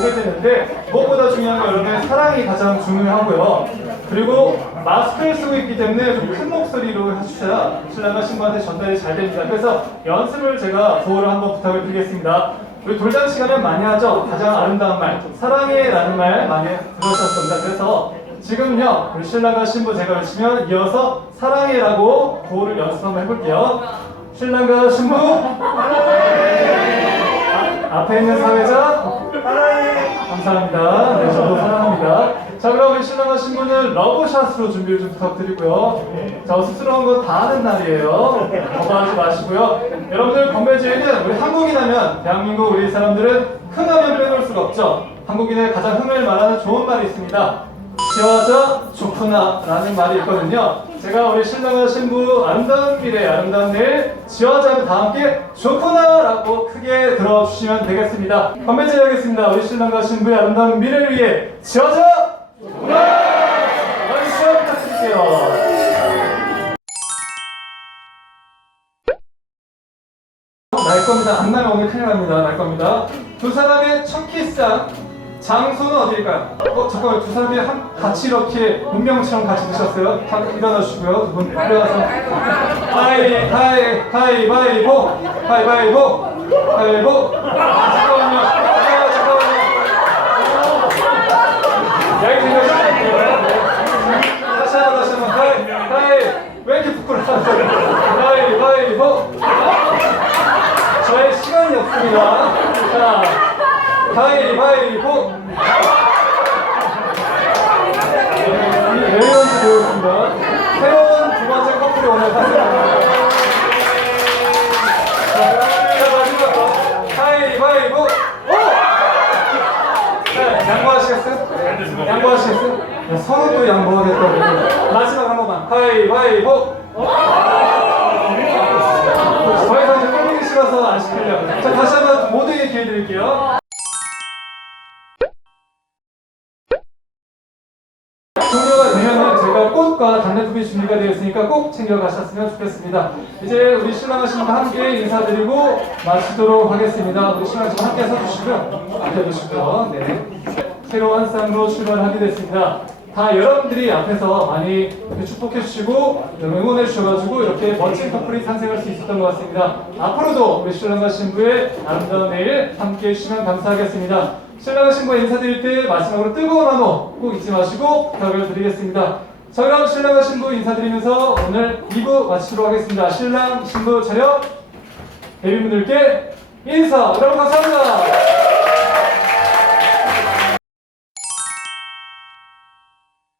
오게 되는데 무엇보다 중요한 건 여러분의 사랑이 가장 중요하고요. 그리고 마스크를 쓰고 있기 때문에 좀 큰 목소리로 해주셔야 신랑과 신부한테 전달이 잘 됩니다. 그래서 연습을 제가 도우를 한번 부탁을 드리겠습니다. 우리 돌잔 시간에 많이 하죠. 가장 아름다운 말, 사랑해라는 말 많이 들으셨습니다. 그래서 지금요, 우리 신랑과 신부 제가 외치면 이어서 사랑해라고 도우를 연습 한번 해볼게요. 신랑과 신부 아, 앞에 있는 사회자 감사합니다. 네, 저도 사랑합니다. 자, 그럼 우리 신랑과 신부는 러브샷으로 준비를 좀 부탁드리고요. 자, 쑥스러운 건다 하는 날이에요. 거부하지 마시고요. 여러분들 건배지에는 우리 한국이라면 대한민국 우리 사람들은 흥하면 빼놓을 수가 없죠. 한국인의 가장 흥을 말하는 좋은 말이 있습니다. 지어져 좋구나 라는 말이 있거든요. 제가 우리 신랑과 신부 아름다운 미래 아름다운 내일 지어자면 다 함께 좋구나 라고 크게 들어주시면 되겠습니다. 건배지 하겠습니다. 우리 신랑과 신부의 아름다운 미래를 위해 지어져 좋구나 많이 시원 부탁드릴게요. 날 겁니다. 안 나면 오늘 큰일 납니다. 날 겁니다. 두 사람의 첫 키스한 장소는 어디일까요? 어, 잠깐만, 두 사람이 한, 같이 이렇게 운명처럼 같이 드셨어요? 다 일어나 주시고요. 두 분 일어나서. 하이, 하이, 하이 바이 보! 하이 바이보! 잠깐만요. 아, 잠깐만요. 다시 한 번, 다시 한 번. 하이, 하이. 왜 이렇게 부끄러워하세요? 하이 바이 보! 저의 시간이 없습니다. 자, 가위바위보. 레이언스 되었습니다. 새로운 두 번째 커플이 오늘 탄생합니다. 자, 마지막 거. 가위바위보. 오! 자, 양보하시겠어요? 양보하시겠어요? 야, 서로 또 양보하겠다고. 마지막 한 번만. 가위바위보. 더 이상 이제 꾸미기 싫어서 안 시키려고. 자, 다시 한 번 모두에게 기회 드릴게요. 단내품이 준비가 되어 있으니까 꼭 챙겨가셨으면 좋겠습니다. 이제 우리 신랑과 신부 함께 인사드리고 마치도록 하겠습니다. 우리 신랑 좀 함께 서주시고요. 앉아주시고요. 네. 새로운 한 쌍으로 출발하게 됐습니다. 다 여러분들이 앞에서 많이 축복해 주시고 응원해 주셔가지고 이렇게 멋진 커플이 탄생할 수 있었던 것 같습니다. 앞으로도 우리 신랑과 신부의 아름다운 내일 함께 해 주시면 감사하겠습니다. 신랑과 신부 인사드릴 때 마지막으로 뜨거운 한호 꼭 잊지 마시고 부탁을 드리겠습니다. 자 그럼 신랑과 신부 인사드리면서 오늘 2부 마치도록 하겠습니다. 신랑, 신부 차렷, 대리분들께 인사! 여러분 감사합니다.